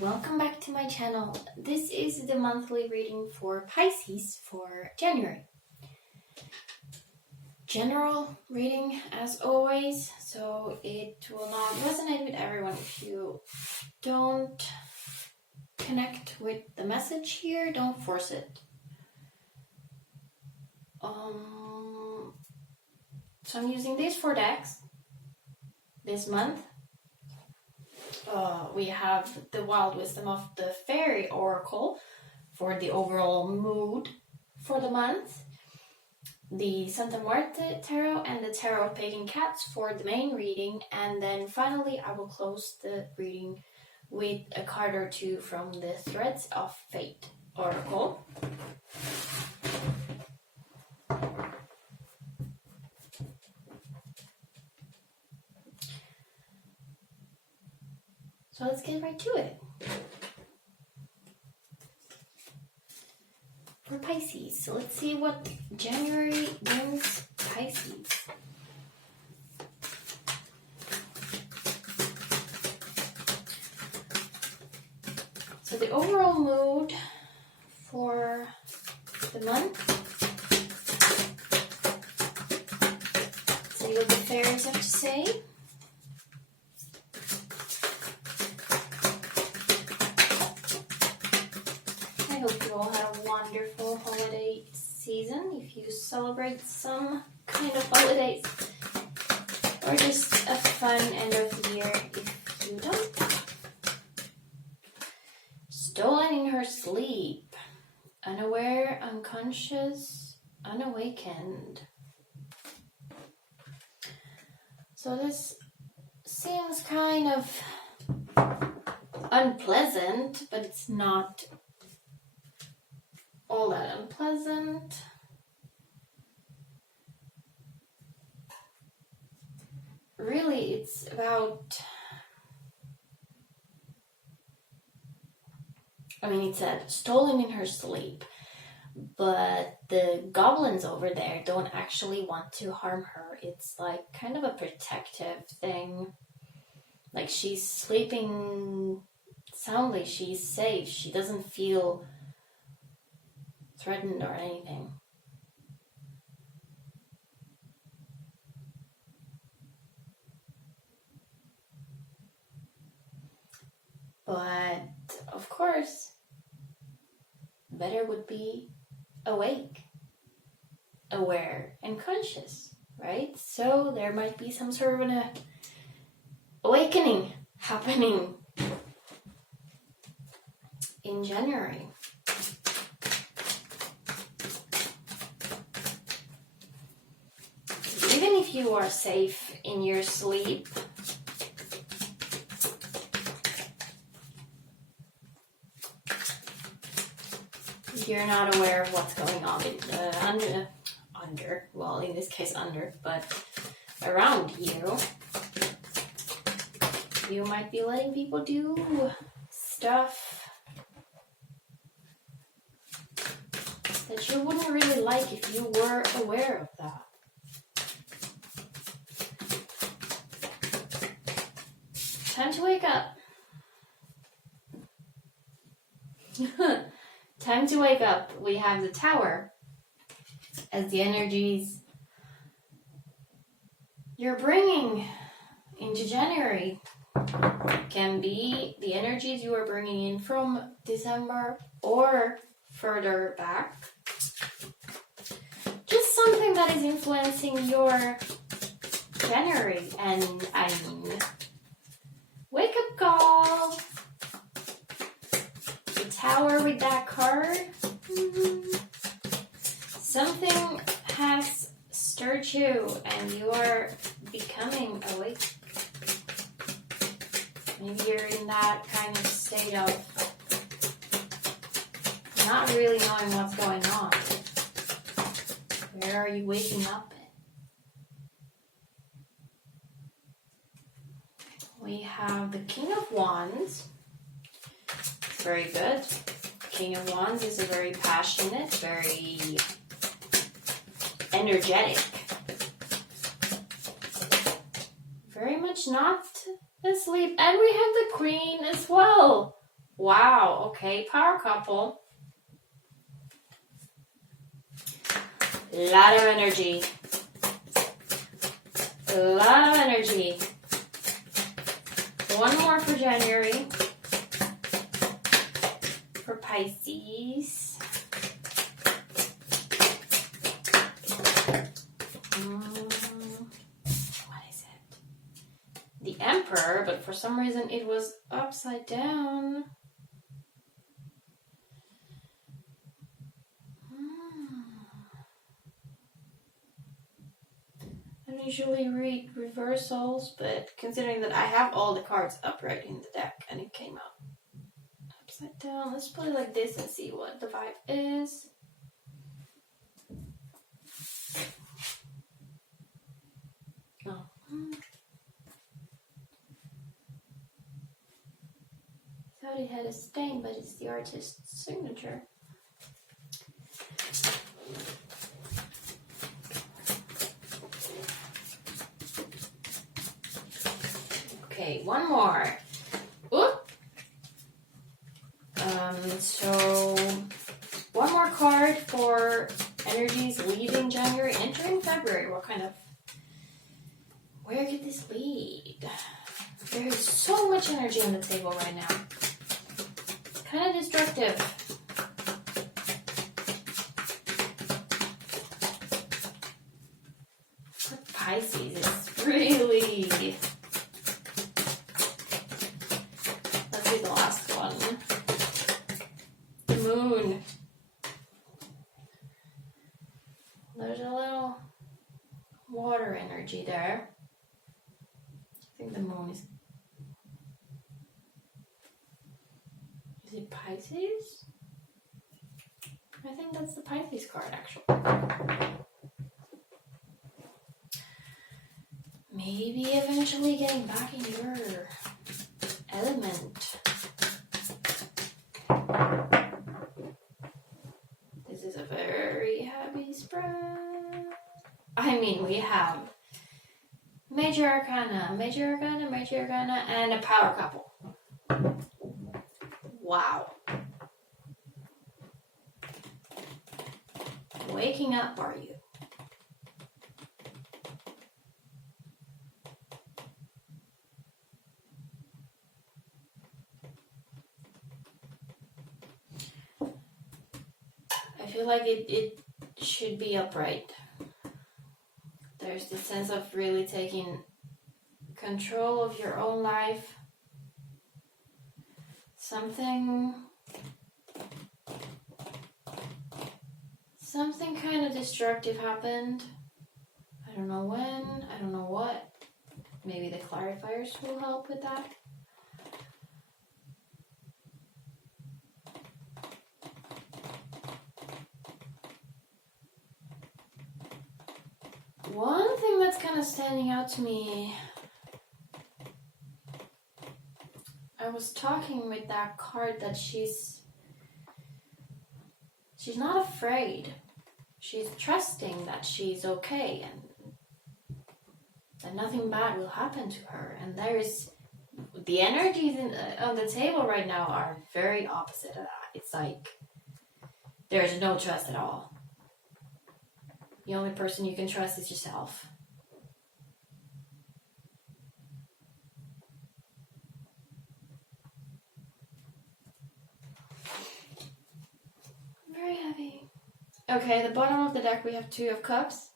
Welcome back to my channel. This is the monthly reading for Pisces for January. General reading as always, so it will not resonate with everyone if you don't connect with the message here. Don't force it. So I'm using these 4 decks this month. We have the Wild Wisdom of the Faery Oracle for the overall mood for the month, the Santa Muerte Tarot, and the Tarot of Pagan Cats for the main reading, and then finally I will close the reading with a card or two from the Threads of Fate Oracle. So let's get right to it. For Pisces, so let's see what January brings Pisces. So the overall mood for the month. See what the fairies have to say. I hope you all had a wonderful holiday season, if you celebrate some kind of holidays, or just a fun end of the year if you don't. Stolen in her sleep, unaware, unconscious, unawakened. So this seems kind of unpleasant, but it's not all that unpleasant. Really, it's about, it said stolen in her sleep, but the goblins over there don't actually want to harm her. It's like kind of a protective thing. Like she's sleeping soundly, she's safe, she doesn't feel threatened or anything. But of course, better would be awake, aware, and conscious, right? So there might be some sort of an awakening happening in January. Even if you are safe in your sleep, you're not aware of what's going on well, in this case under, but around you. You might be letting people do stuff that you wouldn't really like if you were aware of that. Time to wake up. Time to wake up. We have the Tower as the energies you're bringing into January. Can be the energies you are bringing in from December or further back. Just something that is influencing your January. And wake up call. The Tower with that card. Something has stirred you and you are becoming awake. Maybe you're in that kind of state of not really knowing what's going on. Where are you waking up at? We have the King of Wands. It's very good. King of Wands is a very passionate, very energetic. Very much not asleep. And we have the Queen as well. Wow, okay, power couple. Lot of energy. A lot of energy. One more for January. For Pisces. What is it? The Emperor, but for some reason it was upside down. I don't usually read reversals, but considering that I have all the cards upright in the deck and it came out upside down, let's put it like this and see what the vibe is. Oh. Thought it had a stain, but it's the artist's signature. Okay, one more. Oop. So one more card for energies leaving January, entering February. Where could this lead? There is so much energy on the table right now. Kind of destructive. For Pisces, it's really... Let's do the last one. The moon. There's a little water energy there. I think the moon is... Is it Pisces? I think that's the Pisces card, actually. Maybe eventually getting back in your element. This is a very heavy spread. I mean, we have Major Arcana, and a power couple. Wow. Waking up, are you? I feel like it should be upright. There's this sense of really taking control of your own life. Something kind of destructive happened. I don't know when, I don't know what. Maybe the clarifiers will help with that. One thing that's kind of standing out to me, I was talking with that card that she's not afraid. She's trusting that she's okay and that nothing bad will happen to her. And there's the energies on the table right now are very opposite of that. It's like there's no trust at all. The only person you can trust is yourself. Very heavy. Okay, the bottom of the deck we have Two of Cups.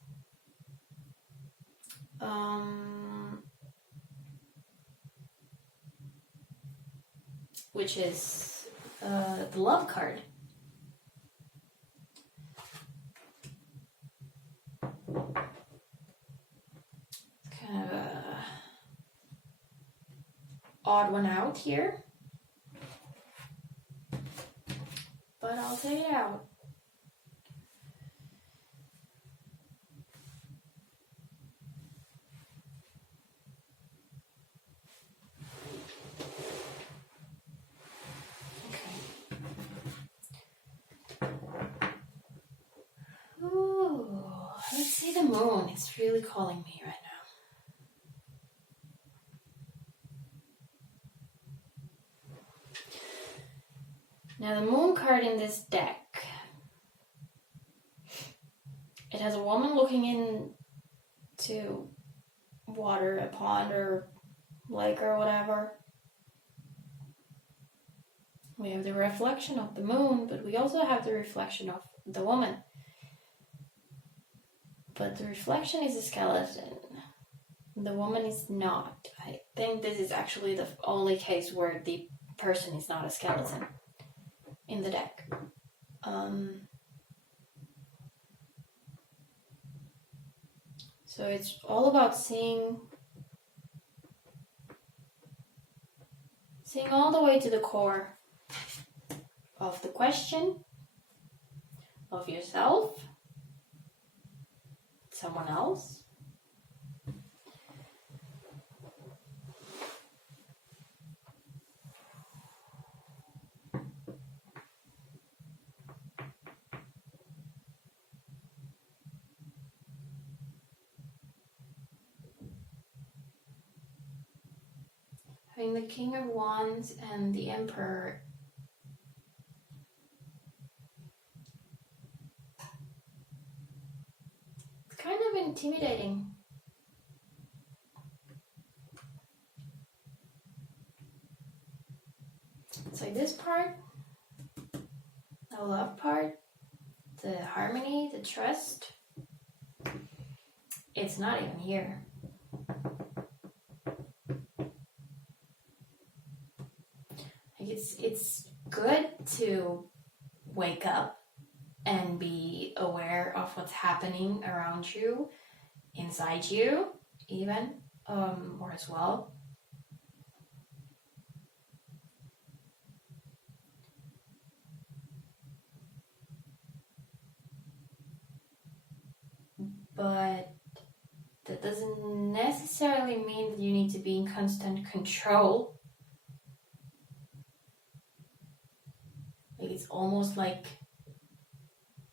Which is the love card. It's kind of a odd one out here. But I'll take it out. Let's see the moon. It's really calling me right now. Now the moon card in this deck, it has a woman looking into water, a pond or lake or whatever. We have the reflection of the moon, but we also have the reflection of the woman. But the reflection is a skeleton. The woman is not. I think this is actually the only case where the person is not a skeleton in the deck. So it's all about seeing all the way to the core of the question, of yourself, someone else. Having the King of Wands and the Emperor. It's kind of intimidating. It's like this part, the love part, the harmony, the trust. It's not even here. It's good to wake up and be aware of what's happening around you, inside you, even, or as well. But that doesn't necessarily mean that you need to be in constant control. It's almost like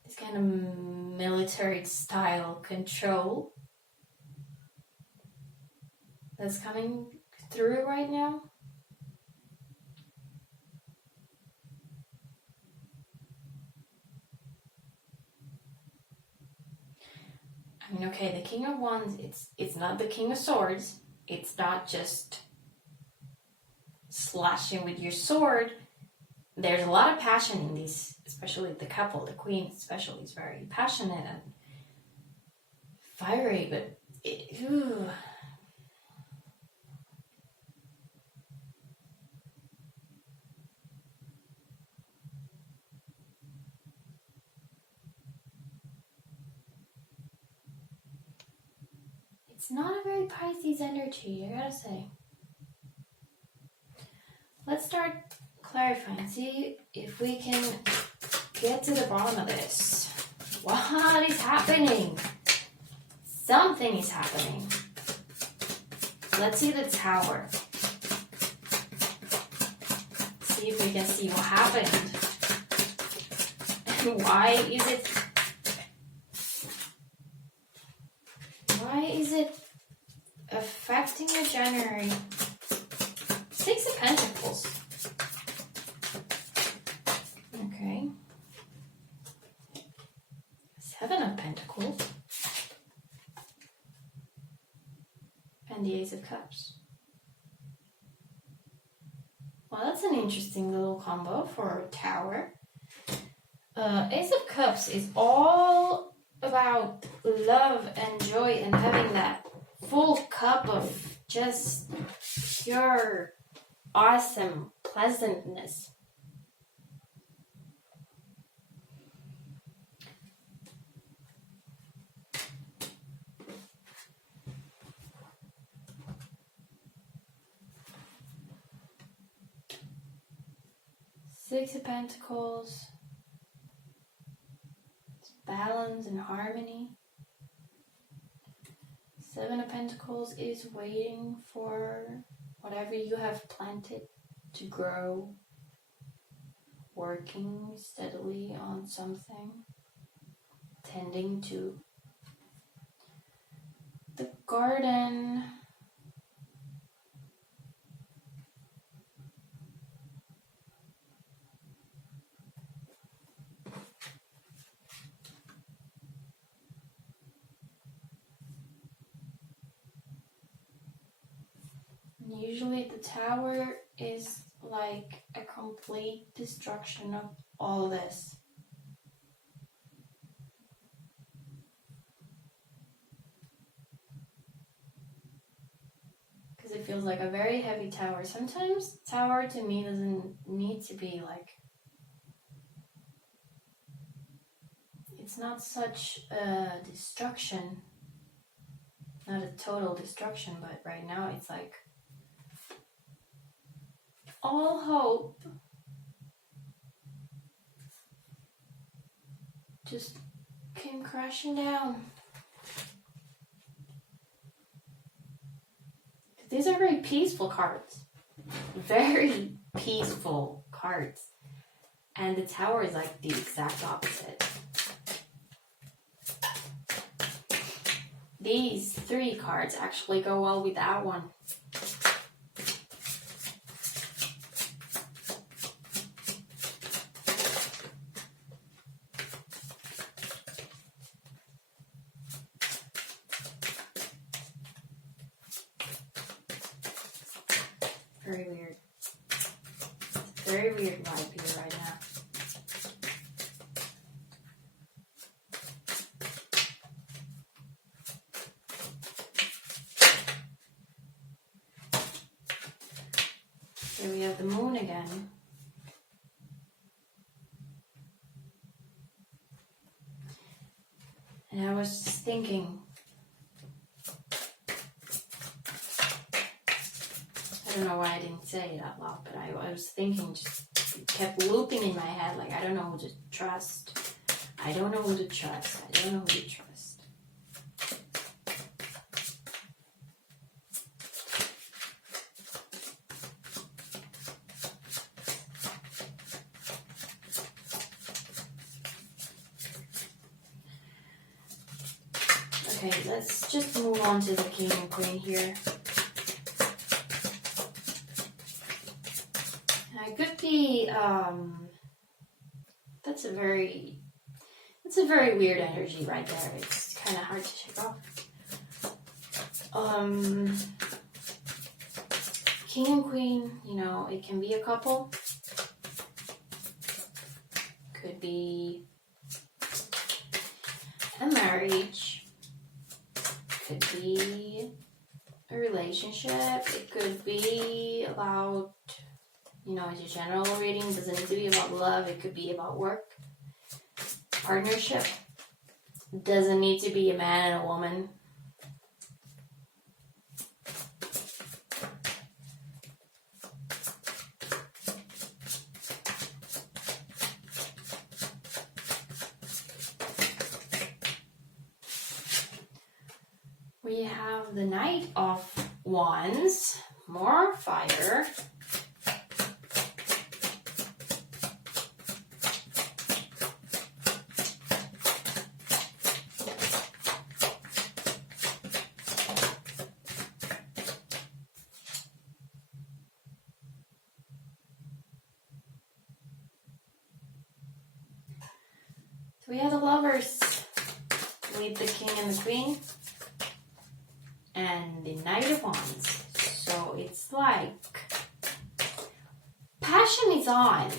this kind of military style control that's coming through right now. I mean, okay, the King of Wands, it's not the King of Swords. It's not just slashing with your sword. There's a lot of passion in these, especially the couple, the queen especially is very passionate and fiery, but it's not a very Pisces energy, I gotta say. Let's start clarifying, see if we can get to the bottom of this. What is happening? Something is happening. Let's see the Tower. See if we can see what happened. And why is it affecting your January? Six of Pentacles. Okay. Seven of Pentacles. And the Ace of Cups. Well, that's an interesting little combo for Tower. Ace of Cups is all about love and joy and having that full cup of just pure, awesome pleasantness. Six of Pentacles. It's balance and harmony. Seven of Pentacles is waiting for whatever you have planted to grow. Working steadily on something. Tending to the garden. usually the Tower is like a complete destruction of all this. Because it feels like a very heavy Tower. Sometimes Tower to me doesn't need to be like... It's not such a destruction. Not a total destruction, but right now it's like all hope just came crashing down. These are very peaceful cards. Very peaceful cards. And the Tower is like the exact opposite. These 3 cards actually go well with that one. Very weird. Very weird vibe here right now. Here we have the Moon again. And I was just thinking, I don't know why I didn't say it out loud, but I was thinking, just it kept looping in my head, like, I don't know who to trust. I don't know who to trust. I don't know who to trust. Okay, let's just move on to the King and Queen here. I could be, that's a very weird energy right there. It's kind of hard to shake off. King and Queen, you know, it can be a couple. Could be a marriage. Could be a relationship. It could be about, you know, it's a general reading. It doesn't need to be about love. It could be about work. Partnership. It doesn't need to be a man and a woman. We have the Knight of Wands, more fire. So we have the Lovers with the King and the Queen. And the Knight of Wands. So it's like passion is on.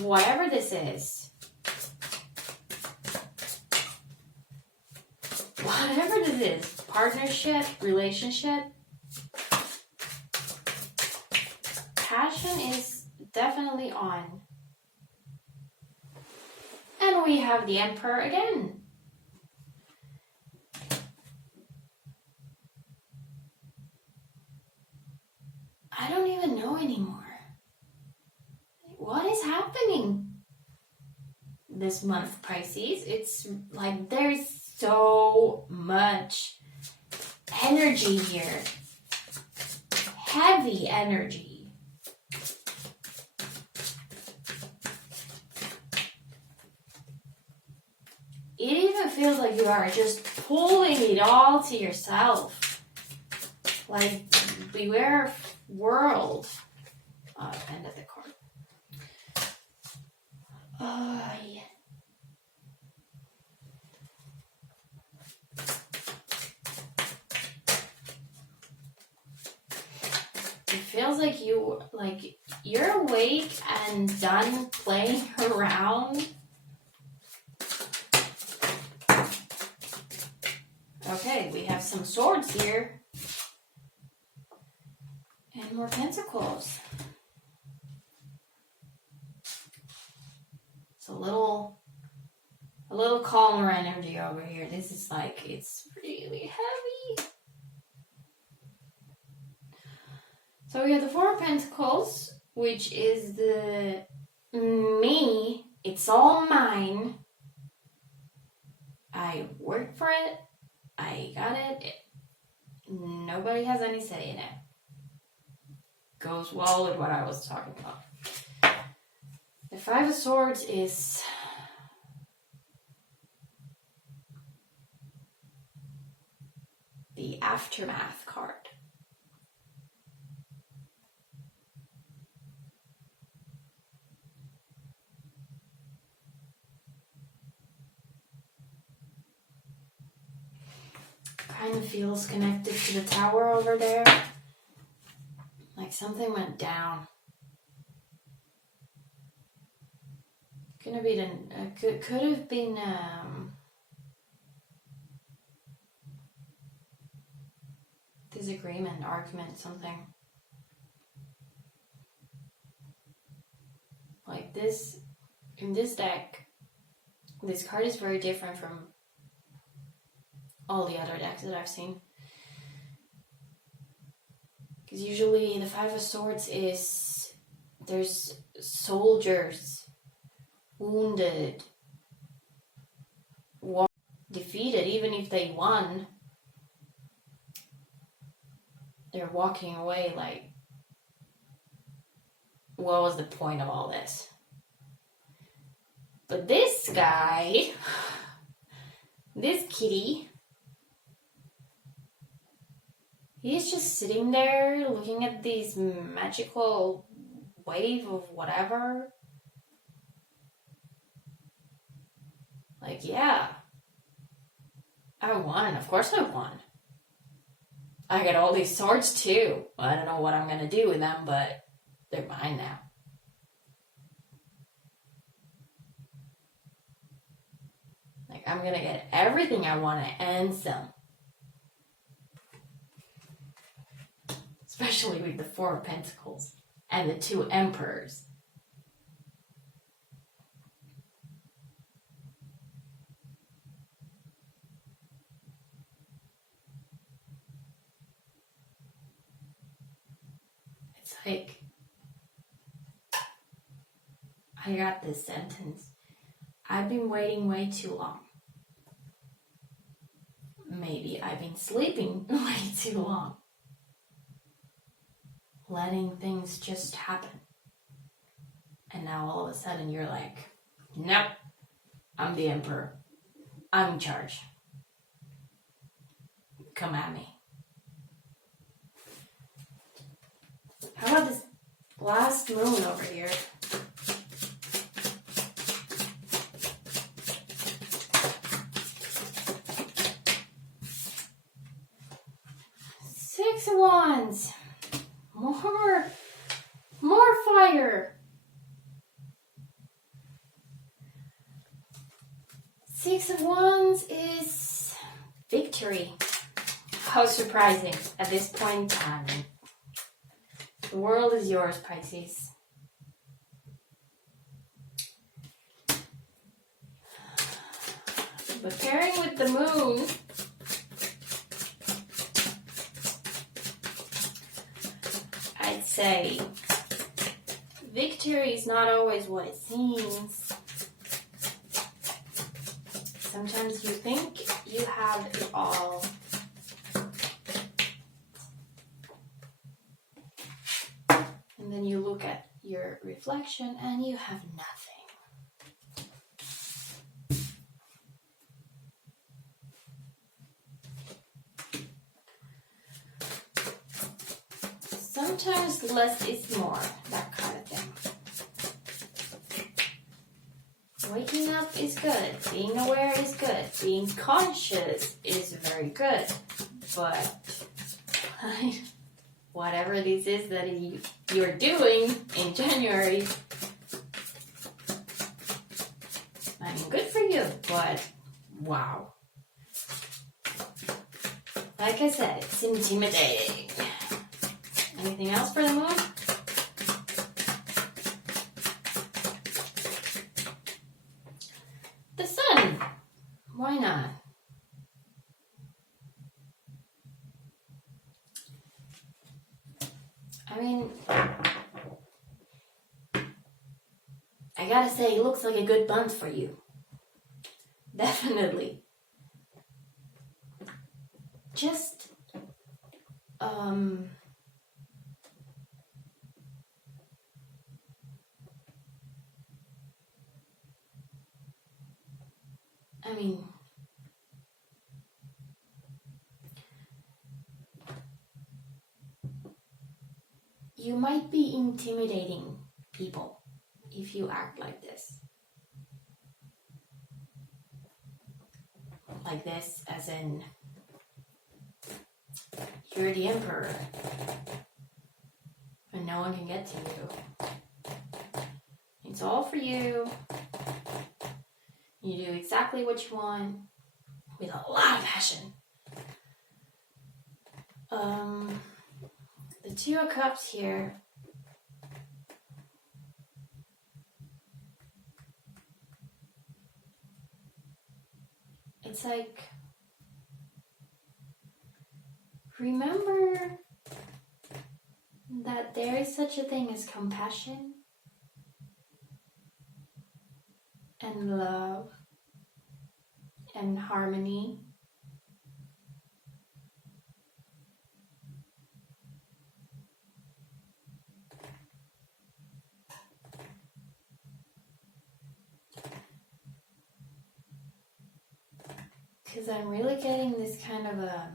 Whatever this is. Whatever this is. Partnership, relationship. Passion is definitely on. And we have the Emperor again. I don't even know anymore. What is happening this month, Pisces? It's like there's so much energy here. Heavy energy. It even feels like you are just pulling it all to yourself. Like, beware world. End of the card. Yeah. feels like you're awake and done playing around. Okay, we have some swords here. And more pentacles. It's a little calmer energy over here. This is like, it's really heavy. So we have the Four of Pentacles, which is the me. It's all mine. I worked for it. I got it. Nobody has any say in it. Goes well with what I was talking about. The Five of Swords is the Aftermath card. Kind of feels connected to the Tower over there. Like something went down. Could have been disagreement, argument, something. Like this, in this deck, this card is very different from all the other decks that I've seen. Because usually the Five of Swords is, there's soldiers, wounded, defeated. Even if they won, they're walking away like, what was the point of all this? But this guy, this kitty, he's just sitting there looking at this magical wave of whatever. Like, yeah, I won. Of course I won. I got all these swords too. I don't know what I'm going to do with them, but they're mine now. Like, I'm going to get everything I want and some. Especially with the Four of Pentacles and the two Emperors. It's like, I got this sentence. I've been waiting way too long. Maybe I've been sleeping way too long. Letting things just happen. And now all of a sudden you're like, nope, I'm the Emperor. I'm in charge. Come at me. How about this last moon over here? Six of Wands. More fire. Six of Wands is victory. How surprising at this point in time. The world is yours, Pisces. But pairing with the moon, I'd say victory is not always what it seems. Sometimes you think you have it all. And then you look at your reflection and you have nothing. Sometimes less is more, that kind of thing. Waking up is good. Being aware is good. Being conscious is very good. But whatever this is that you're doing in January. I mean, good for you, but wow. Like I said, it's intimidating. Anything else for the moon? The sun. Why not? I mean, I gotta say, it looks like a good month for you. Definitely. Just, I mean, you might be intimidating people if you act like this. Like this, as in, you're the emperor, and no one can get to you. It's all for you. You do exactly what you want with a lot of passion. The Two of Cups here. It's like, remember that there is such a thing as compassion and love and harmony. Because I'm really getting this kind of a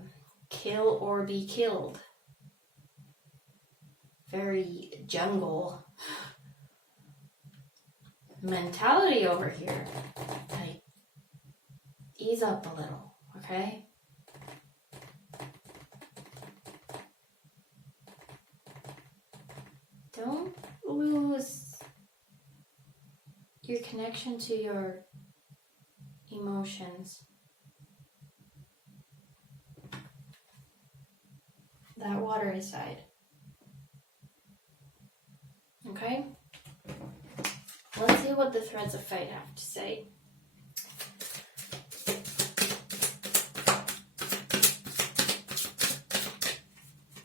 kill or be killed. Very jungle mentality over here. Like, ease up a little, okay? Don't lose your connection to your emotions. That water aside. Okay? Let's see what the threads of fate have to say.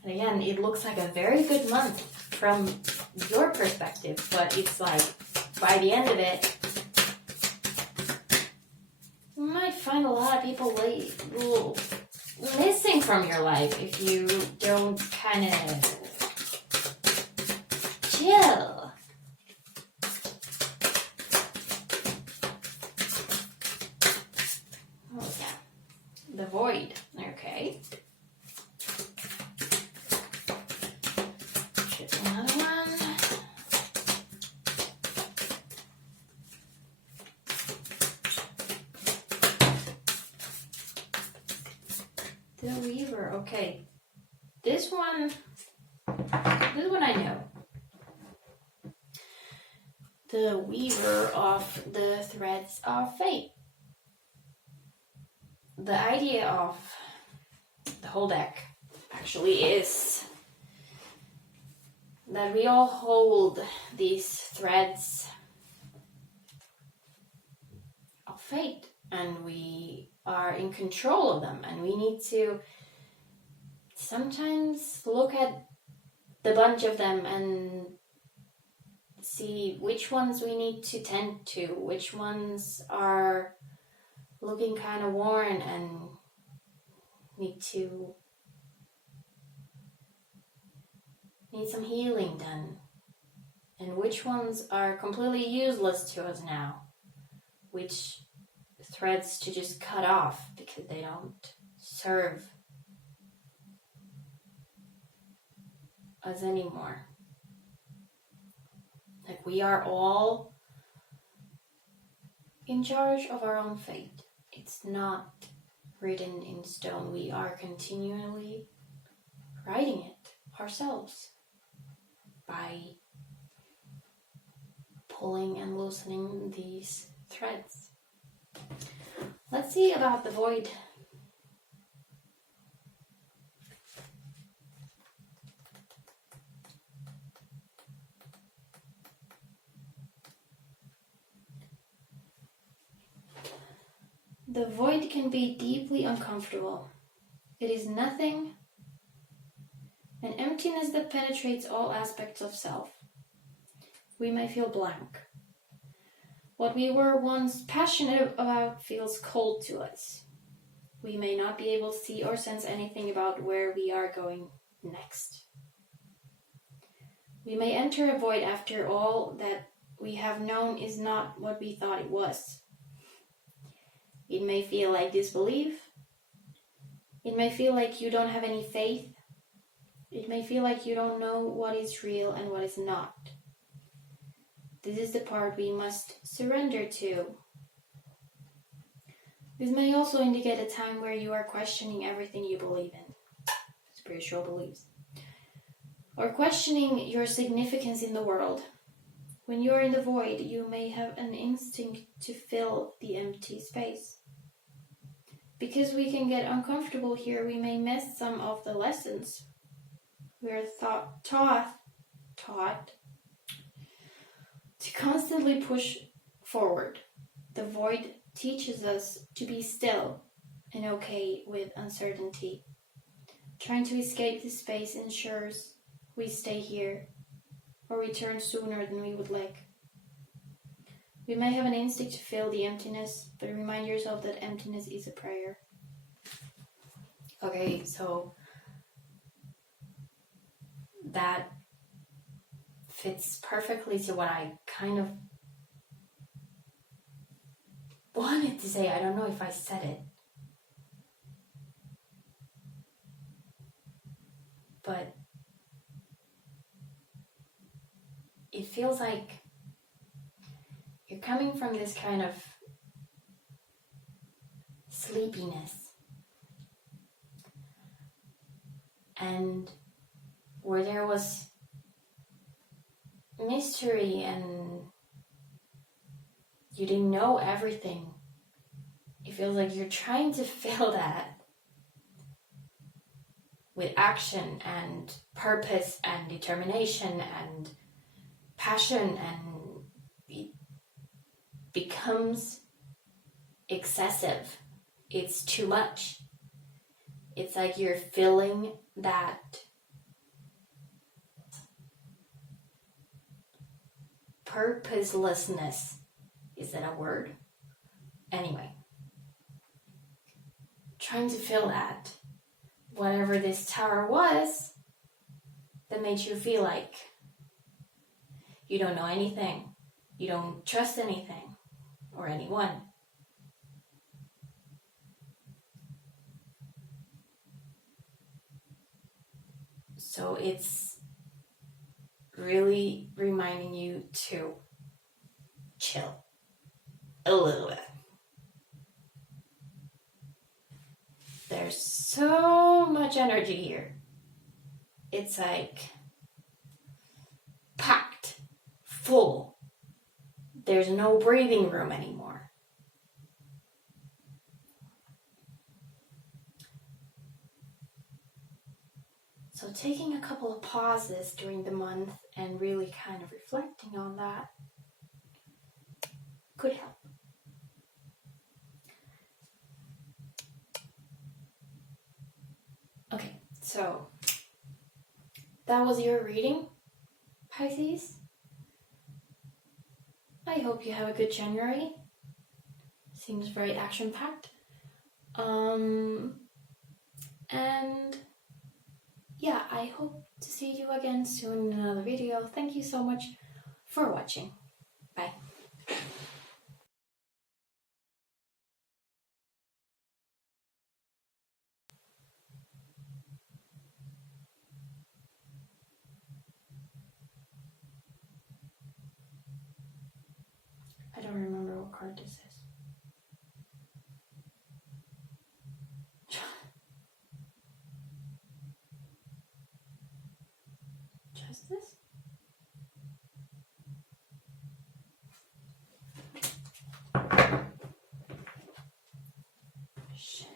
And again, it looks like a very good month from your perspective, but it's like, by the end of it, you might find a lot of people missing from your life if you don't kind of chill. Oh yeah, the void. Okay. Just another one. The Weaver, okay. This one I know. The Weaver of the Threads of Fate. The idea of the whole deck actually is that we all hold these threads of fate and we are in control of them, and we need to sometimes look at the bunch of them and see which ones we need to tend to, which ones are looking kind of worn and need some healing done, and which ones are completely useless to us now, which threads to just cut off because they don't serve us anymore. Like, we are all in charge of our own fate. It's not written in stone. We are continually writing it ourselves by pulling and loosening these threads. Let's see about the void. The void can be deeply uncomfortable. It is nothing, an emptiness that penetrates all aspects of self. We may feel blank. What we were once passionate about feels cold to us. We may not be able to see or sense anything about where we are going next. We may enter a void after all that we have known is not what we thought it was. It may feel like disbelief. It may feel like you don't have any faith. It may feel like you don't know what is real and what is not. This is the part we must surrender to. This may also indicate a time where you are questioning everything you believe in, spiritual beliefs, or questioning your significance in the world. When you are in the void, you may have an instinct to fill the empty space. Because we can get uncomfortable here, we may miss some of the lessons we are taught to constantly push forward. The void teaches us to be still and okay with uncertainty. Trying to escape this space ensures we stay here or return sooner than we would like. We may have an instinct to fill the emptiness, but remind yourself that emptiness is a prayer. Okay, so that fits perfectly to what I kind of wanted to say. I don't know if I said it. But it feels like you're coming from this kind of sleepiness. And where there was mystery and you didn't know everything, it feels like you're trying to fill that with action and purpose and determination and passion, and it becomes excessive. It's too much. It's like you're filling that purposelessness. Is that a word? Anyway, trying to fill that, whatever this tower was, that made you feel like you don't know anything, you don't trust anything or anyone. So it's really reminding you to chill a little bit. There's so much energy here. It's like packed, full. There's no breathing room anymore. So taking a couple of pauses during the month and really kind of reflecting on that could help. Okay, so that was your reading, Pisces. I hope you have a good January. Seems very action-packed. And yeah, I hope to see you again soon in another video. Thank you so much for watching. Bye. I don't remember what card this is. is this? Shit.